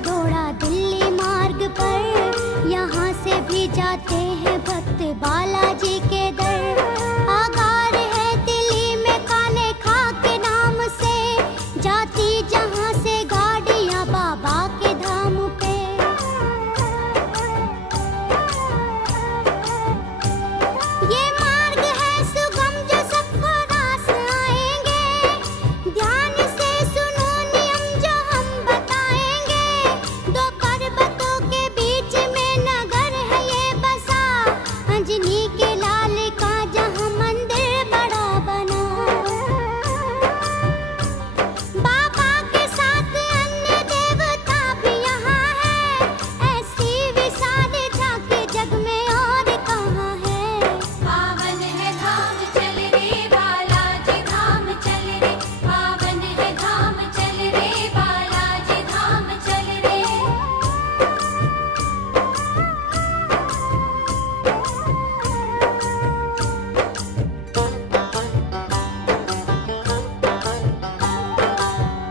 दौड़ा दिल्ली मार्ग पर, यहाँ से भी जाते हैं भक्त बालाजी के दर। आगार है दिल्ली में काने खा के नाम से, जाती जहाँ से गाड़ियाँ बाबा के धाम पे। ये मार्ग है सुगम जो सबको रास आएंगे, ध्यान से सुनो नियम जो हम बताएंगे। दो पर्वतों के बीच में नगर है ये बसा, अंजनी के लाल का जहाँ मंदिर बड़ा बना। बाबा के साथ अन्य देवता भी यहाँ है, ऐसी विशाल झांकी जग में और कहाँ है। पावन है धाम चल रे बालाजी धाम चल रे, पावन है धाम चल रे बालाजी धाम चल रे।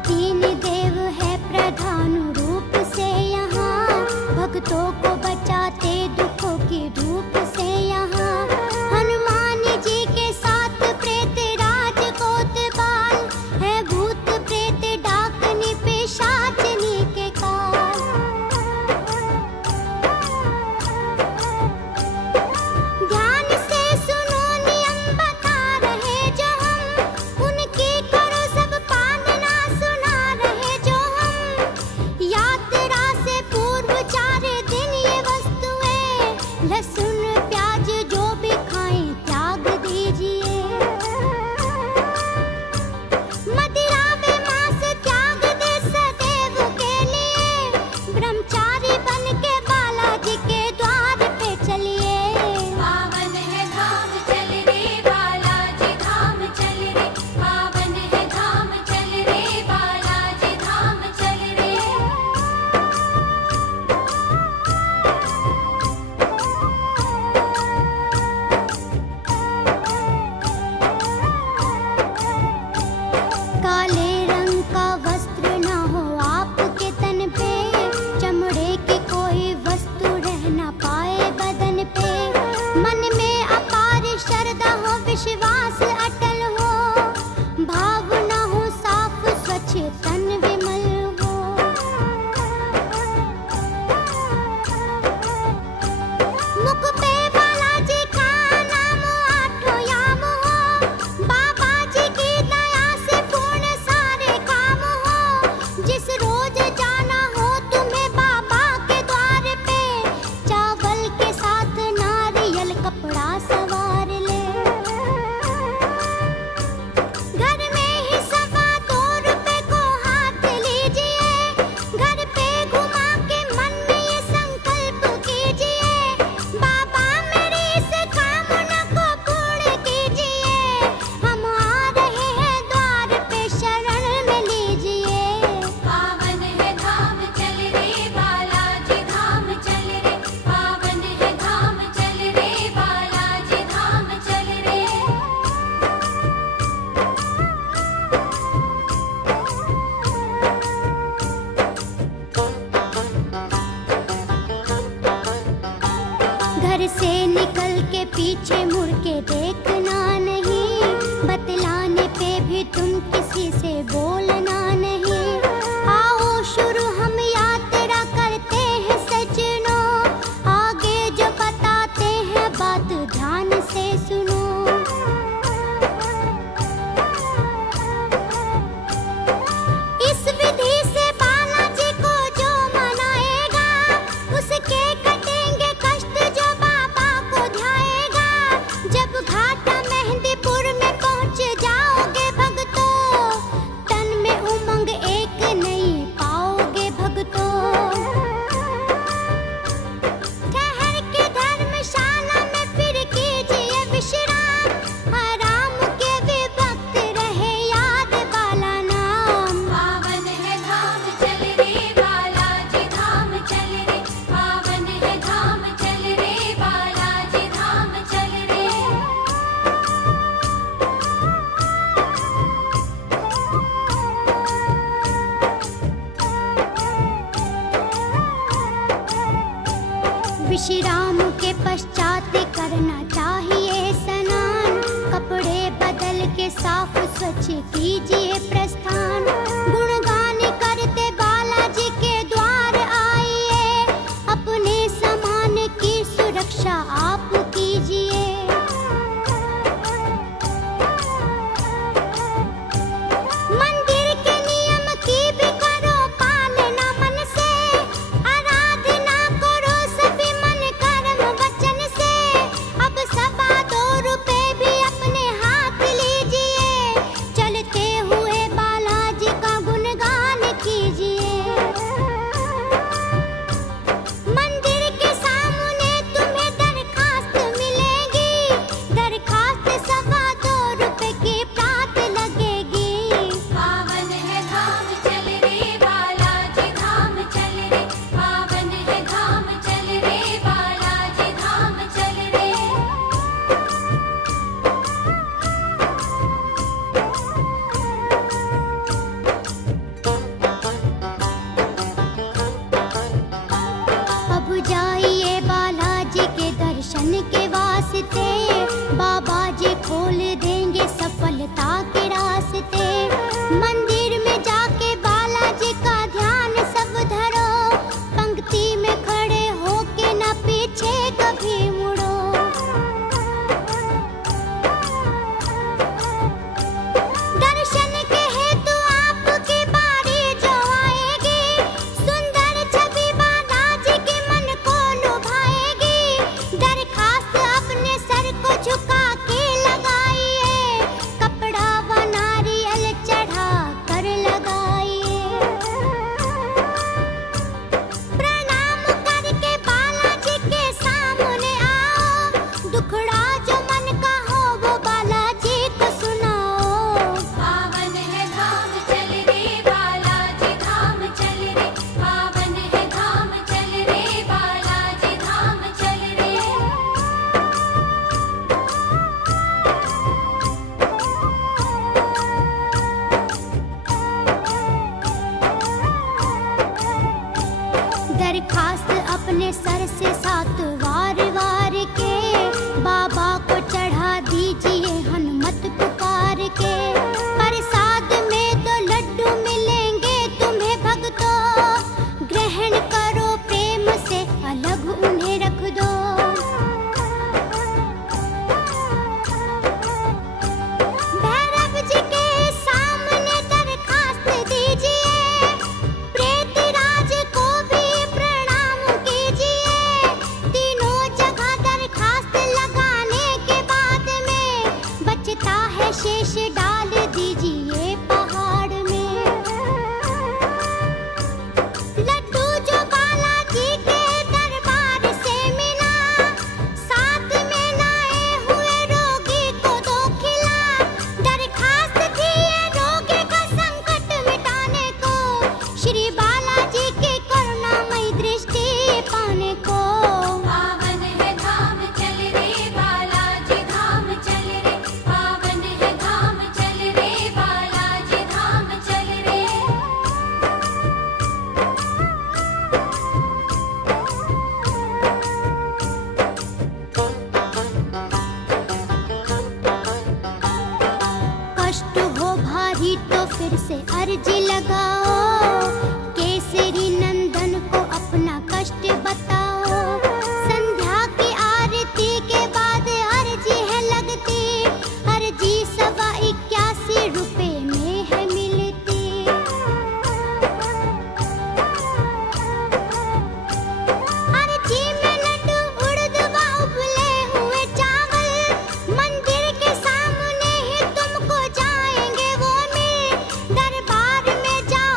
तीन देव है प्रधान रूप से यहाँ, भक्तों को बचाते दुखों की धूप से यहाँ। हनुमान जी के साथ प्रेत राज कोतवाल, है भूत प्रेत डाकनी पिशाचनी के काल। ध्यान से सुनो नियम बता रहे जो हम, उनकी करो सब पालना सुना रहे जो हम। यात्रा से पूर्व 4 दिन ये वस्तुएं, लहसुन प्याज जो भी खाएं त्याग दीजिए। मदिरा में मांस त्याग दे सदैव के लिए, ब्रह्मचारी बन के बालाजी के द्वार पे चलिए। पावन है धाम चल रे बालाजी धाम चल रे, पावन है धाम चल रे बालाजी धाम चल रे। काले रंग का वस्त्र न हो आपके तन पे, चमड़े की कोई वस्तु रह न पाए बदन पे। मन में अपार श्रद्धा हो, विश्वास अटल हो, भाव न हो साफ स्वच्छ तन विमल हो। मुख पे बालाजी का नाम 8 याम हो, बाबा जी की दया से पूर्ण सारे काम हो। जिस रोज जाना हो तुम्हें बाबा के द्वार पे, चावल के साथ नारियल कपड़ा सवार ले। घर में ही 2.25 रुपए को हाथ लीजिए, घर पे घुमा के मन में ये संकल्प कीजिए, बाबा मेरी इस कामना को पूर्ण कीजिए। हम आ रहे हैं द्वार पे शरण में लीजिए। पावन है धाम चल रे बालाजी धाम चल रे, पावन है धाम चल रे बालाजी धाम चल रे। घर से निकल के पीछे मुड़ के देखना नहीं, बतलाने पे भी तुम किसी से बोलना नहीं। आओ शुरू हम यात्रा करते हैं सजनों, आगे जो बताते हैं बात ध्यान से सुनो। इस विधि से बालाजी को जो मनाएगा, उसके कटेंगे कष्ट जो बाबा को ध्याएगा। विश्राम के पश्चात करना चाहिए स्नान, कपड़े बदल के साफ स्वच्छ कीजिए प्रस्थान। गुणगान करते बालाजी के द्वार आइए, अपने सामान की सुरक्षा आप कीजिए। मंदिर के नियम की भी करो पालना मन से, आराधना करो सभी मन कर्म वचन से। अब सवा 2 रुपए भी अपने हाथ लीजिए, चलते हुए बालाजी का गुणगान कीजिए। मंदिर के सामने तुम्हें दरखास्त मिलेगी, दरखास्त सवा 2 रुपए की प्रात लगेगी। पावन है धाम चल रे बालाजी धाम चल रे, पावन है धाम चल रे बालाजी धाम चल रे। अब जाइए बालाजी के दर्शन के वास्ते, बाबा जी खोल देंगे सफलता के रास्ते। मंदिर में जाके बालाजी का ध्यान सब धरो, पंक्ति में खड़े होके न पीछे कभी मुड़ो। दर्शन के हेतु आपकी बारी जो आएगी, सुंदर छवि बालाजी के मन को लुभाएगी। दरखास्त अपने सर को झुका के लगाइए, कपड़ा व नारियल चढ़ा कर लगाइए। प्रणाम करके बालाजी के सामने आओ, दुखड़ा जो मन का हो वो बालाजी को सुनाओ। पावन है धाम चल रे बालाजी धाम चल रे, पावन है धाम चल रे बालाजी धाम चल रे। दरखास्त अपने सर से 7 वार के, बाबा को चढ़ा दीजिए हनुमत पुकार के। प्रसाद में 2 लड्डू मिलेंगे तुम्हें भक्तों, ग्रहण करो प्रेम से अलग उन्हें रख दो। भैरव जी के सामने दरखास्त दीजिए, प्रेतराज को भी प्रणाम कीजिए। तीनों जगह दरखास्त लगाने के बाद में बचता है शेष डाल दीजिए पहाड़ में। लड्डू जो बालाजी के दरबार से मिला, साथ में लाए हुए रोगी को 2 खिला। दरखास्त थी ये रोगी का संकट मिटाने को, श्री बालाजी की करुणामयी दृष्टि पाने को। पावन है धाम चल रे बालाजी धाम चल रे, पावन है धाम चल रे बालाजी धाम चल रे। कष्ट हो भारी तो फिर से अर्जी लगाओ, केसरी नंदन को अपना कष्ट बताओ। संध्या की आरती के बाद अर्जी है लगती, अर्जी 81 रुपए में है मिलती। अर्जी में लड्डू उड़द व उबले हुए चावल, मंदिर के सामने ही तुमको जाएंगे वो मिल। दरबार में जाओ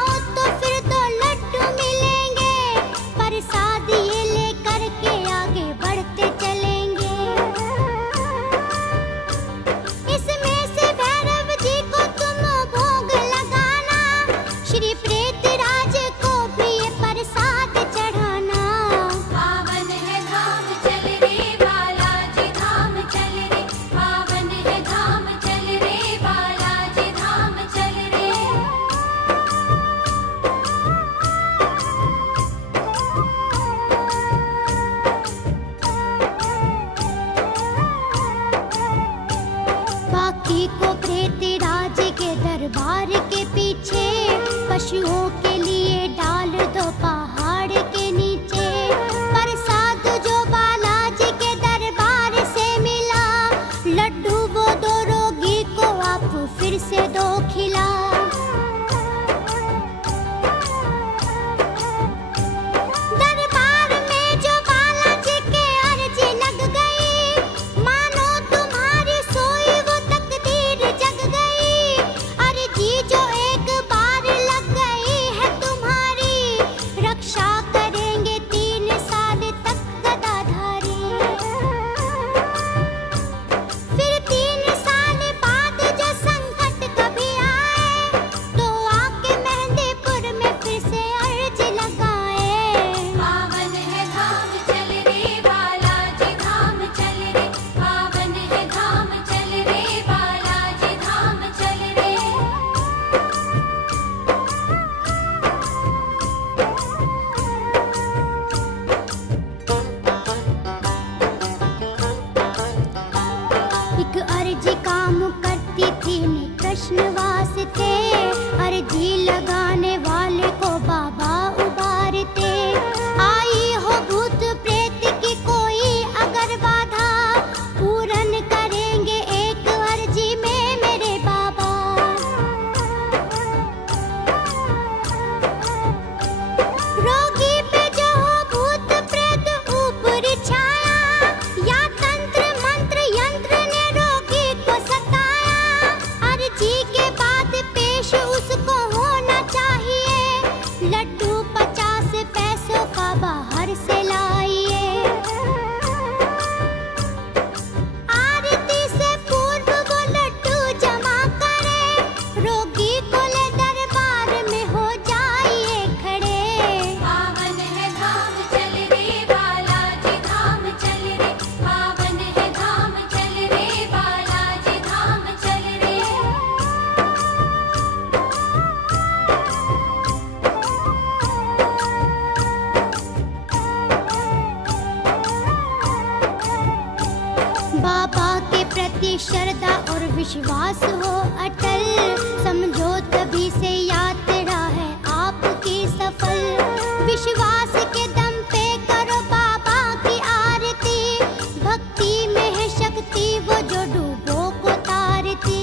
बाहर से लाइए। आरती से पूर्व वो लड्डू जमा करे, रोगी को ले दरबार में हो जाइए खड़े। पावन है धाम चल रे बालाजी धाम चल रे, पावन है धाम चल रे बालाजी धाम चल रे। बाबा के प्रति श्रद्धा और विश्वास हो अटल, समझो तभी से यात्रा है आपकी सफल। विश्वास के दम पे करो बाबा की आरती, भक्ति में है शक्ति वो जो डूबो को तारती।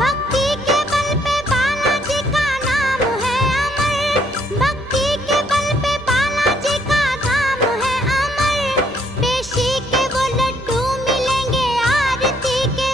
भक्ति के बल पे बालाजी का नाम है अमर, भक्ति के बल पे बालाजी का नाम है अमर। पेशी के वो लड्डू मिलेंगे आरती के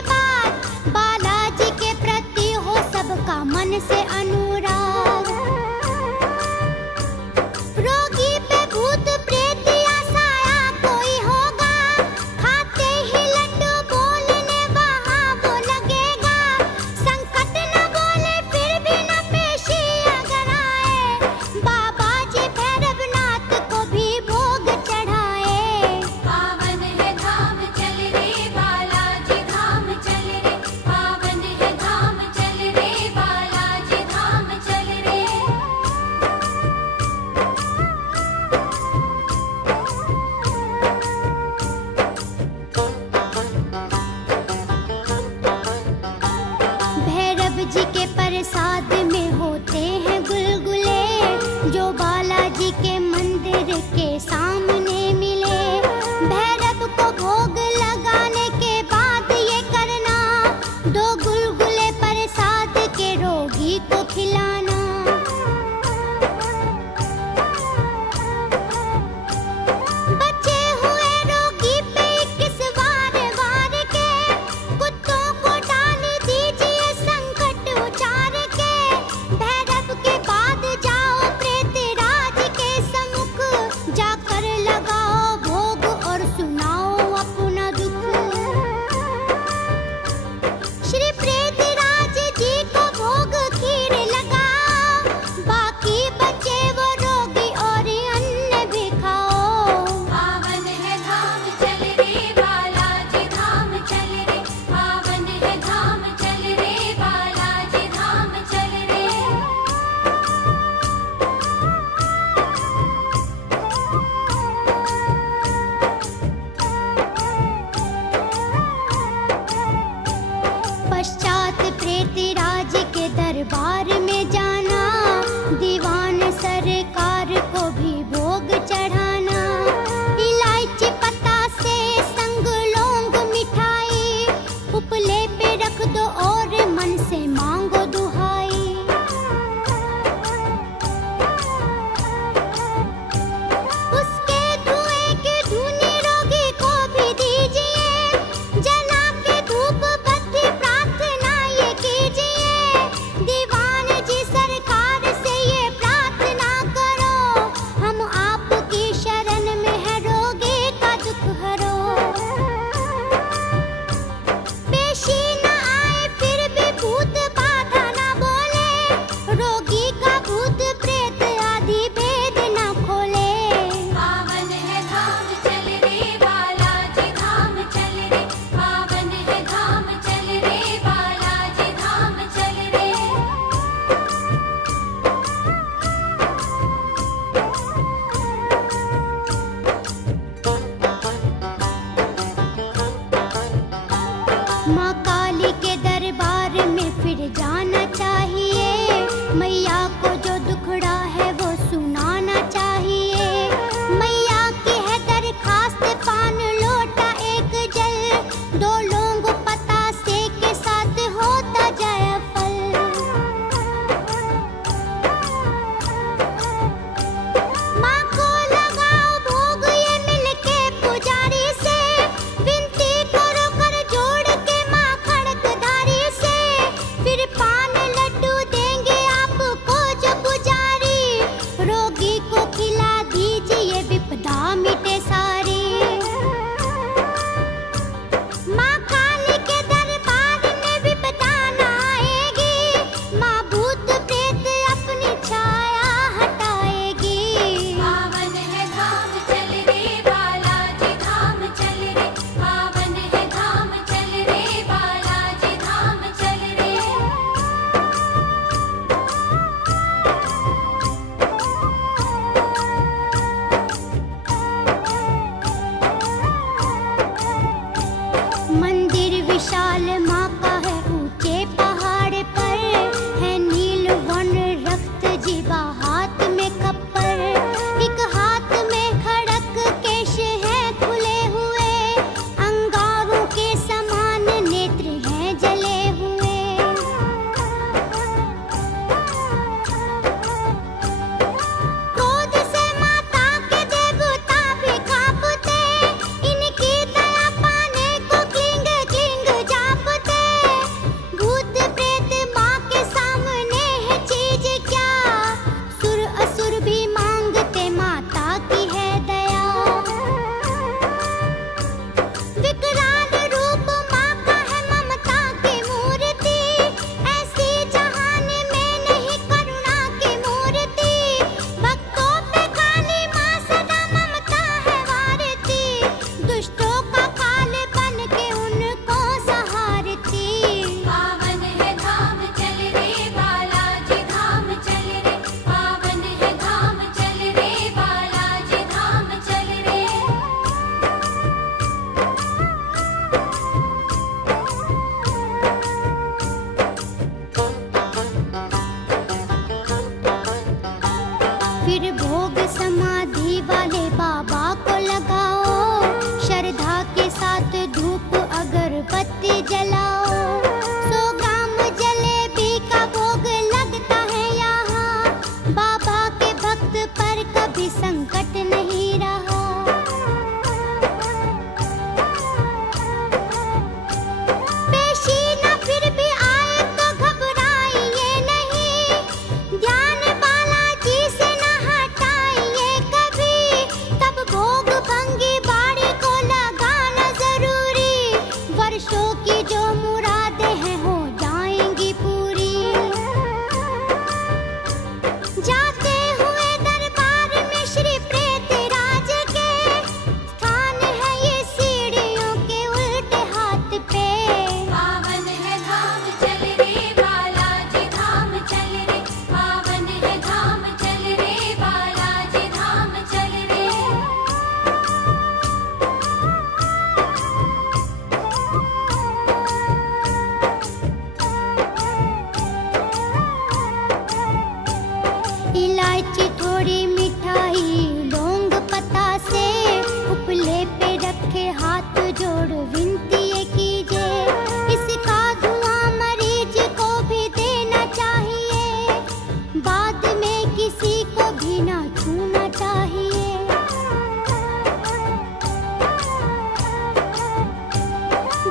बाद में किसी को भी ना छूना चाहिए।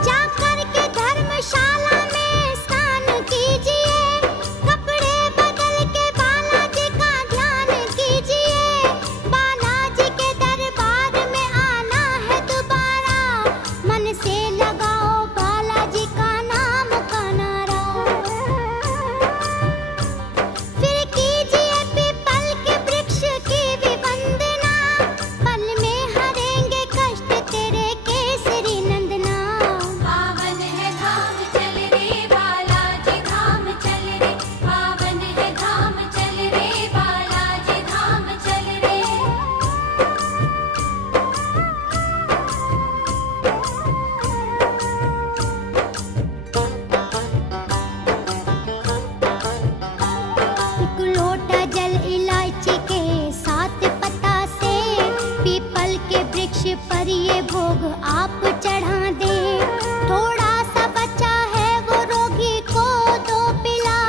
जाकर के धर्मशाला में स्नान कीजिए, कपड़े बदल के बालाजी का ध्यान कीजिए। बालाजी के दरबार में आना है दोबारा, मन से लगाओ बालाजी का नाम का नारा। फिर कीजिए पीपल के वृक्ष की भी वंदना, पल में हरेंगे कष्ट तेरे केसरी नंदना। पावन है धाम चल रे बालाजी धाम चल रे, पावन है धाम चल रे बालाजी धाम चल रे। एक लोटा जल इलायची के साथ पत्ता से, पीपल के वृक्ष पर ये भोग आप चढ़ा दे। थोड़ा सा बचा है वो रोगी को दो पिला,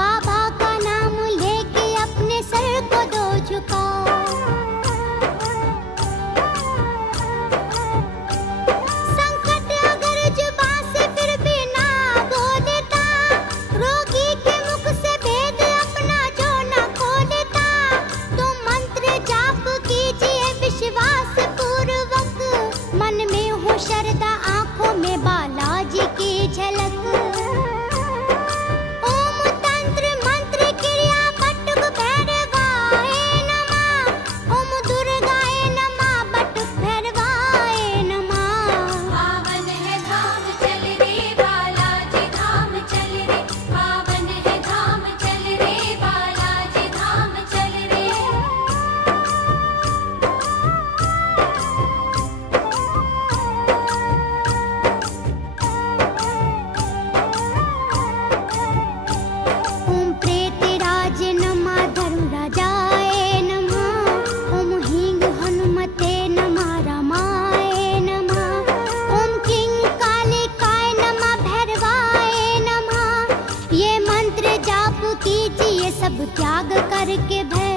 बाबा का नाम लेके अपने सर को दो झुका। संकट अगर जुबां से फिर भी ना बोलता, रोगी के मुख से भेद अपना जो ना खोलता, तो मंत्र जाप कीजिए विश्वास पूर्वक, मन में हो श्रद्धा आंखों में बालाजी की झलक। ओम तंत्र मंत्र क्रिया बटुक भैरवाय नमः, ओम दुर्गाय नमः बटुक भैरवाय नमः। पावन है धाम चल रे बालाजी धाम चल रे, पावन है धाम चल रे बालाजी धाम चल रे। ओम प्रेतराज नमः धर्मराजाय नमः, ओम ह्रीं हनुमते नमः रामाय नमः, ओम क्लीं कालिकाय नमः भैरवाय नमः। ये मंत्र जाप कीजिए सब त्याग करके भय।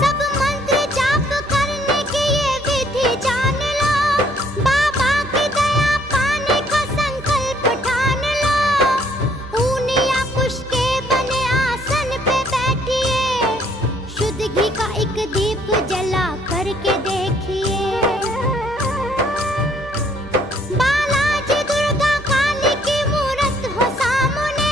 सब मंत्र जाप करने की ये विधि जान लो, बाबा की दया पाने का संकल्प ठान लो। ऊन या कुश के बने आसन पे बैठिए, शुद्ध घी का एक दीप जला करके देखिए। बालाजी दुर्गा काली की मूरत हो सामने,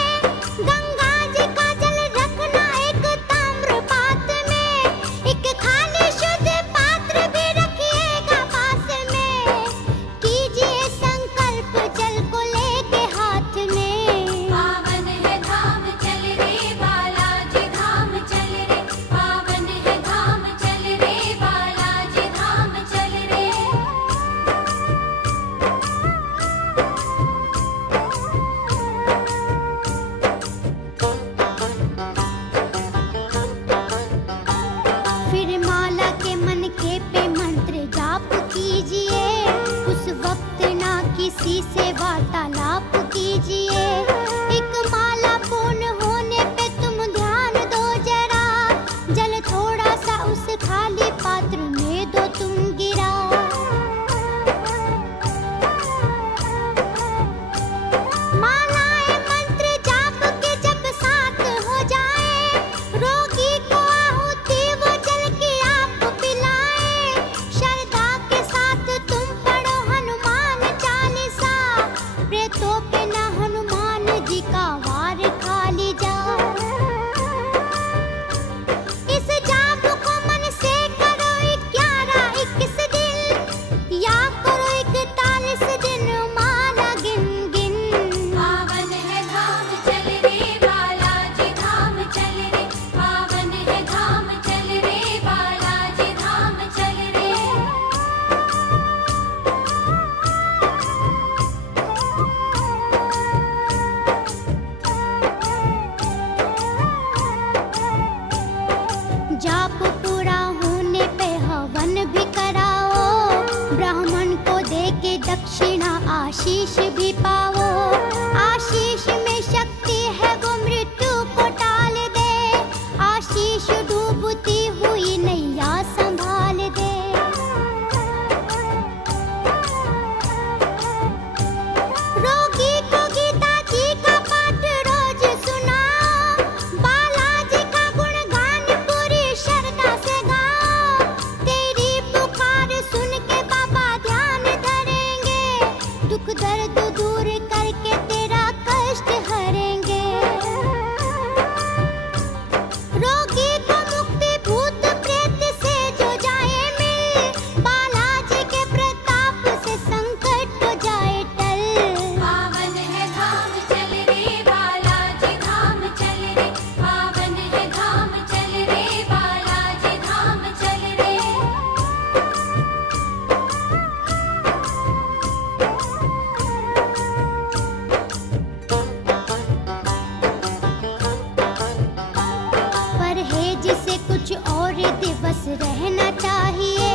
करते बस रहना चाहिए,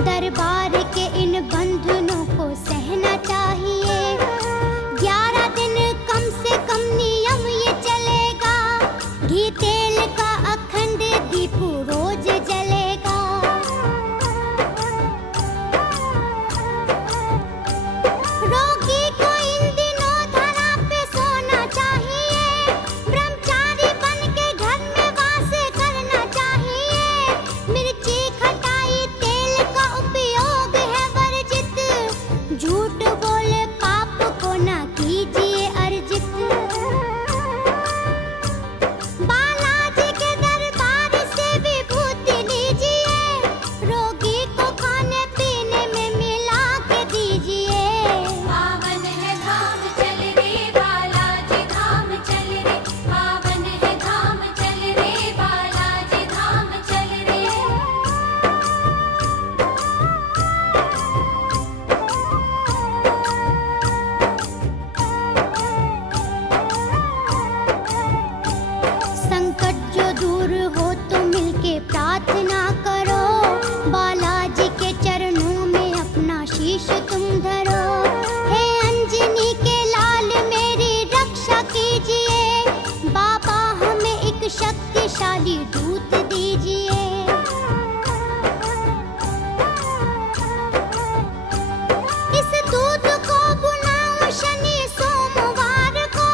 दरबार के इन बंधनों को सहना चाहिए। 11 दिन कम से कम नियम ये चलेगा, घी तेल का अखंड दीप रोज जलेगा। रोगी को इन दिनों धरा पे सोना चाहिए, ब्रह्मचारी बन के घर में वास करना चाहिए। मिर्ची खटाई तेल का उपयोग है वर्जित, झूठ बोले पाप को ना कीजिए अर्जित। बालाजी के दरबार से विभूति लीजिए, रोगी को खाने पीने में मिला के दीजिए। पावन है धाम चल रे बालाजी धाम चल रे, पावन है धाम चल रे बालाजी धाम चल रे। संकट जो दूर हो तो मिलके प्रार्थना करो, बालाजी के चरणों में अपना शीश तुम धरो। हे अंजनी के लाल मेरी रक्षा कीजिए, बाबा हमें एक शक्तिशाली दूत दीजिए। इस दूत को बुलाऊं शनि सोमवार को,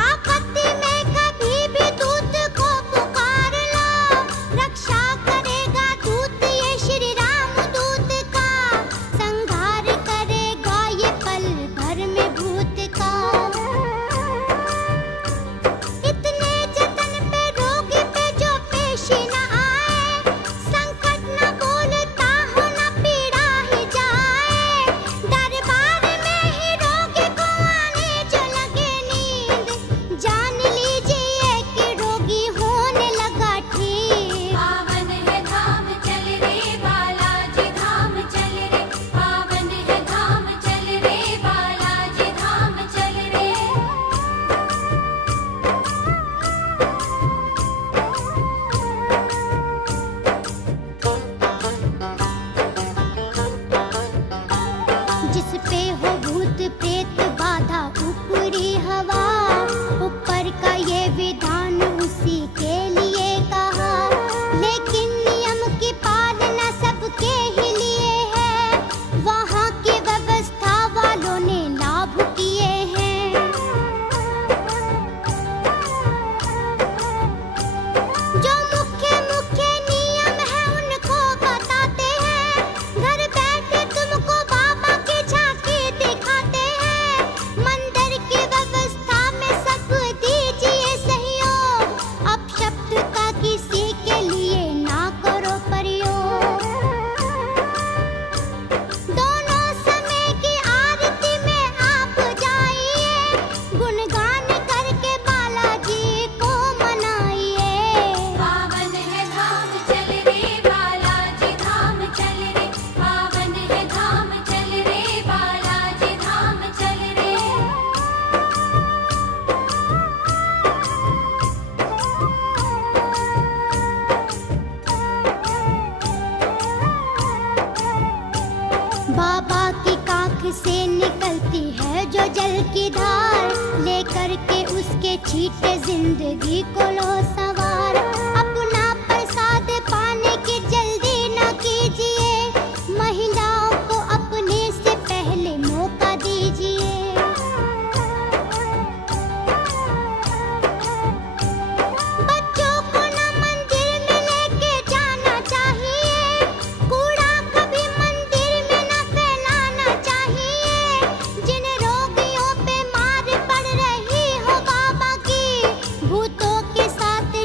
आपत्ति में कभी भी दूत को पुकार लो। रक्षा करेगा दूत ये श्री राम दूत का, संहार करेगा ये पल भर में भूत का। इतने जतन पे रोगी पे जो पेश न आए, संकट न बोलता हो न पीड़ा ही जाए। दरबार में ही रोगी को आने जो लगे नींद, जान लीजिए कि रोगी होने लगा ठीक। पावन है धाम चल रे बालाजी धाम चल रे, पावन है धाम चल रे बालाजी धाम चल रे। जिस पे हो भूत प्रेत बाधा ऊपरी हवा, ऊपर का ये विधान उसी के लिए कहा। लेकिन नियम की पालना सबके ही लिए है, वहाँ की व्यवस्था वालों ने लाभ किए हैं। जो मुख्य मुख्य नियम है उनको बताते हैं, घर बैठे तुमको बाबा की झांकी दिखाते हैं। मंदिर की व्यवस्था में सब दीजिए सहयोग, अपशब्द का किसी के लिए ना करो प्रयोग। दोनों समय की आरती में आप जाइए, गुणगान करके बालाजी को मनाइए। पावन है धाम चल रे बालाजी धाम चल रे, पावन है धाम चल रे बालाजी धाम चल रे। बाबा की काख से निकलती है जो जल की धार, लेकर के उसके छींटे जिंदगी को लो सवार। अपना प्रसाद पाने की जल्दी न कीजिए, महिलाओं को अपने से पहले मौका दीजिए। बच्चों को न मंदिर में लेके जाना चाहिए, कूड़ा कभी मंदिर में न फैलाना चाहिए। जिन रोगियों पे मार पड़ रही हो बाबा की, भूतों के साथ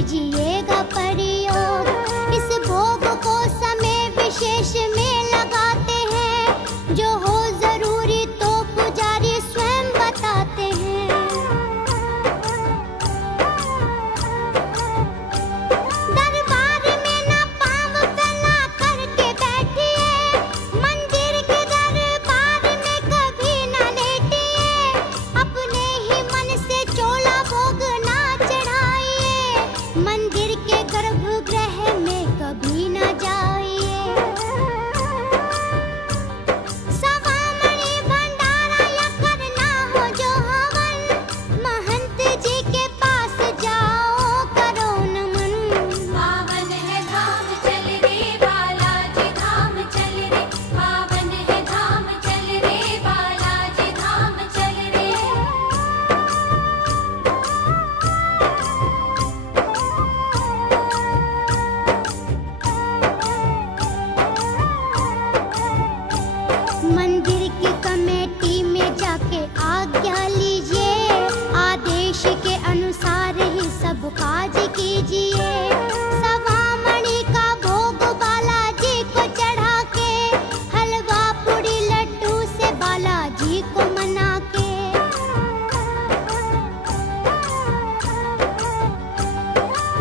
कीजिएगा प्रयोग। इस भोग को समय विशेष में लगाते हैं, जो हो जरूरी तो पुजारी स्वयं बताते हैं। दरबार में ना पाँव फैला करके बैठिए, मंदिर के दरबार में कभी ना लेटिए। अपने ही मन से चोला भोग ना चढ़ाइए, मंदिर के गर्भगृह में कभी ना जाइए। सवामणि भंडारा या करना हो जो हवन, महंत जी के पास जाओ करो नमन। पावन है धाम चल रे बालाजी धाम चल रे, पावन है धाम चल रे बालाजी धाम चल रे। मंदिर की कमेटी में जाके आज्ञा लीजिए, आदेश के अनुसार ही सब काज कीजिए। सवामणि का भोग बालाजी को चढ़ा के, हलवा पूड़ी लड्डू से बालाजी को मना के।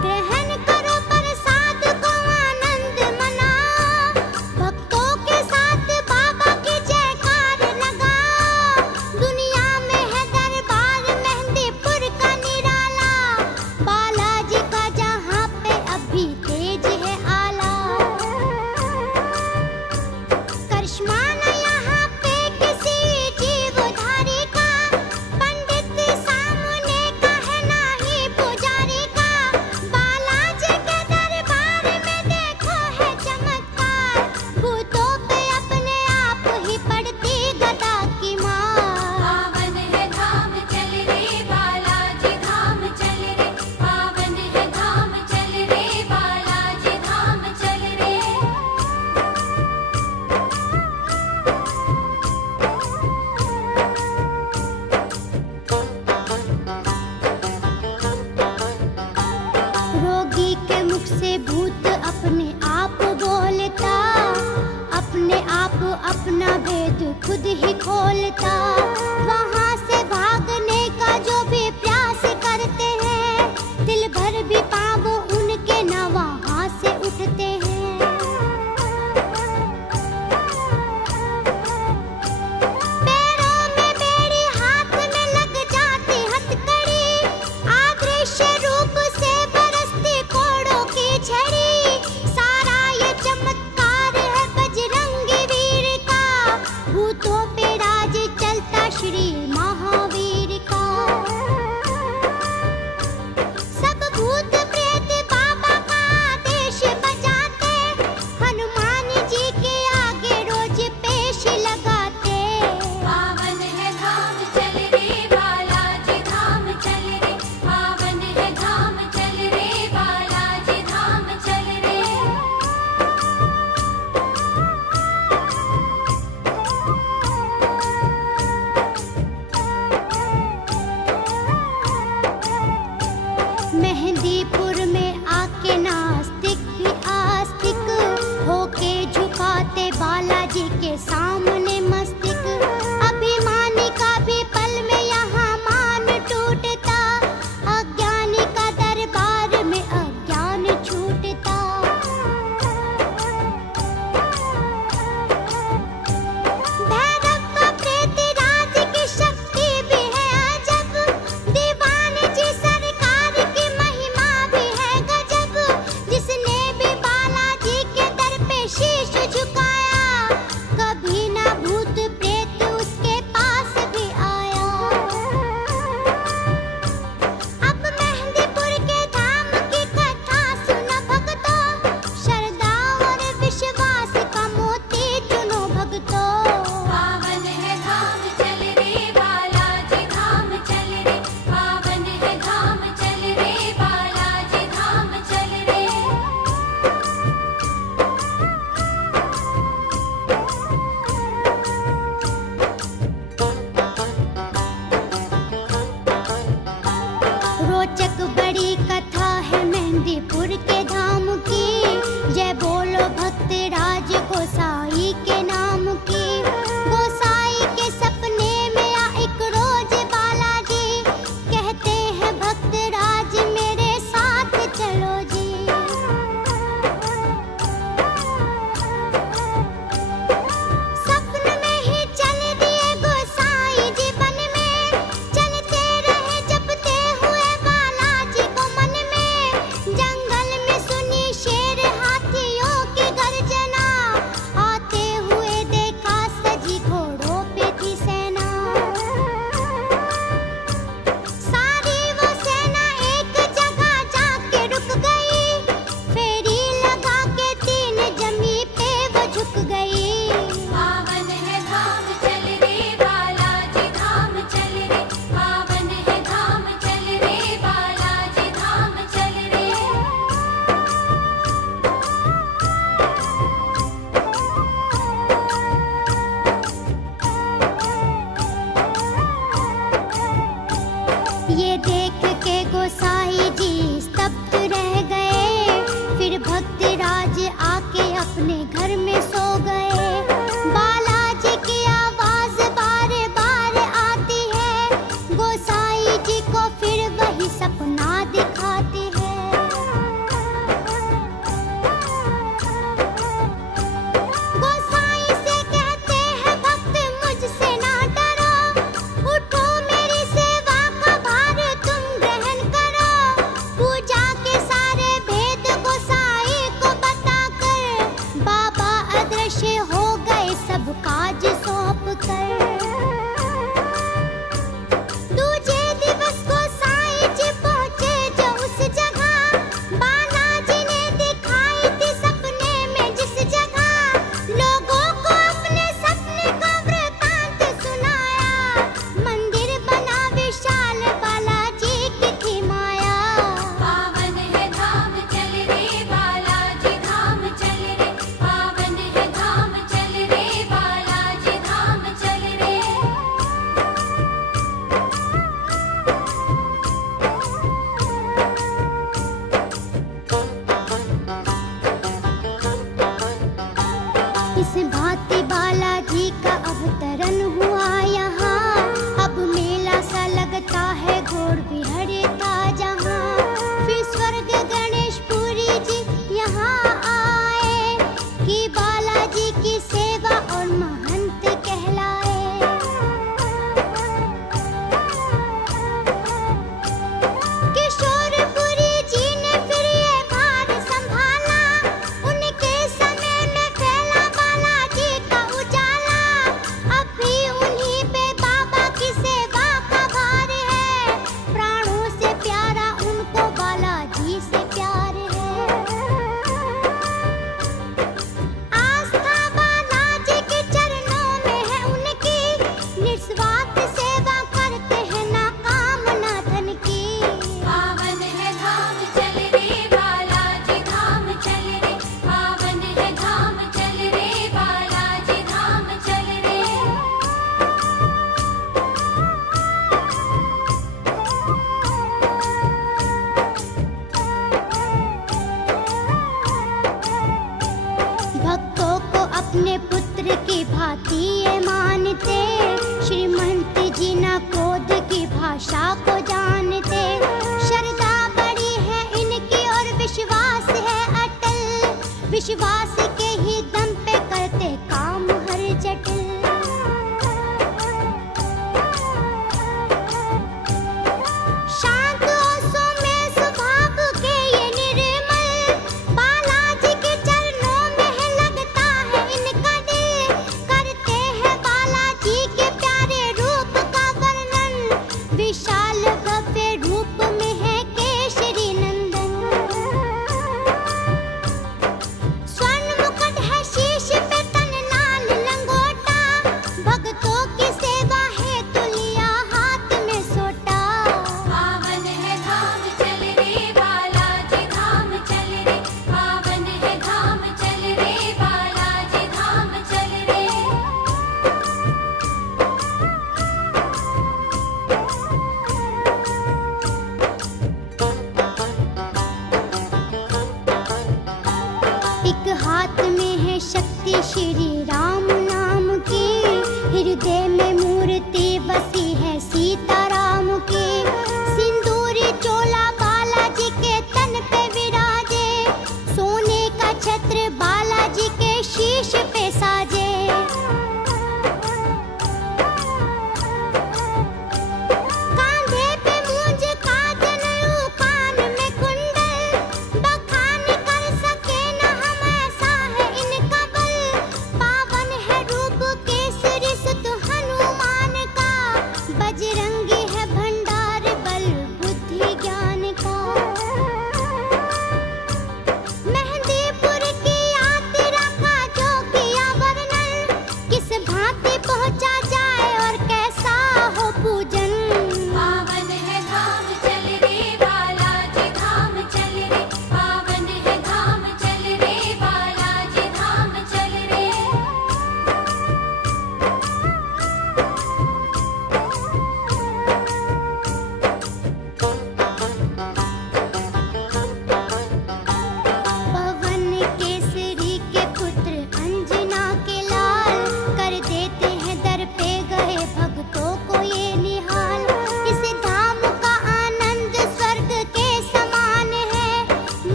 ग्रहण करो प्रसाद को आनंद मनाओ, भक्तों के साथ बाबा की जयकार लगाओ। दुनिया में है दरबार मेहंदीपुर का निराला, बालाजी का जहाँ पे अभी तेज है आला। करिश्मा न यहाँ पे किसी जीवधारी का, पंडित सामने का है ना ही पुजारी का। बालाजी के दरबार में देखो है चमत्कार, भूतों पे अपने आप ही पड़ती गदा की मार। पावन है धाम चल रे बालाजी धाम चल रे, पावन है धाम चल रे बालाजी धाम चल रे। रोगी के मुख से भूत अपने आप बोलता, अपने आप अपना भेद खुद ही खोलता। वहाँ से भागने का जो भी प्रयास करते हैं, दिल भर भी पाँव उनके न वहाँ से उठते हैं। पैरों में बेड़ी, हाथ में लग जाती हथकड़ी, अदृश्य रूप से बरसती कोड़ों की झड़ी। सारा ये चमत्कार है बजरंगी वीर का, भूतों पे राज चलता श्री महावीर का। सब भूत प्रेत बाबा का आदेश बजाते, हनुमान जी के आगे रोज पेश लगाते। पावन है धाम चल रे बालाजी धाम चल रे, पावन है धाम चल रे बालाजी धाम चल रे। मेहंदीपुर में आके नास्तिक भी आस्तिक होके झुकाते बालाजी के सामने मस्तिक। अभिमानी का भी पल में यहाँ मान टूटता, अज्ञानी का दरबार में अज्ञान छूटता। भैरव का प्रेत राज की शक्ति भी है अजब, दीवान जी सरकार की महिमा भी है गजब। विश्वास के ही दम पे करते काम हर जटिल। शांत और सौम्य स्वभाव के ये निर्मल, बालाजी के चरणों में है लगता है इनका दिल। करते हैं बालाजी के प्यारे रूप का वर्णन, विशाल भव्य रूप में है केशरी नंदन। स्वर्ण मुकुट है शीश पे, तन लाल लंगोटा, भक्तों की सेवा है तुलिया हाथ में सोटा। पावन है धाम चल रे बालाजी धाम चल रे, पावन है धाम चल रे बालाजी धाम चल रे। एक हाथ में है शक्ति श्री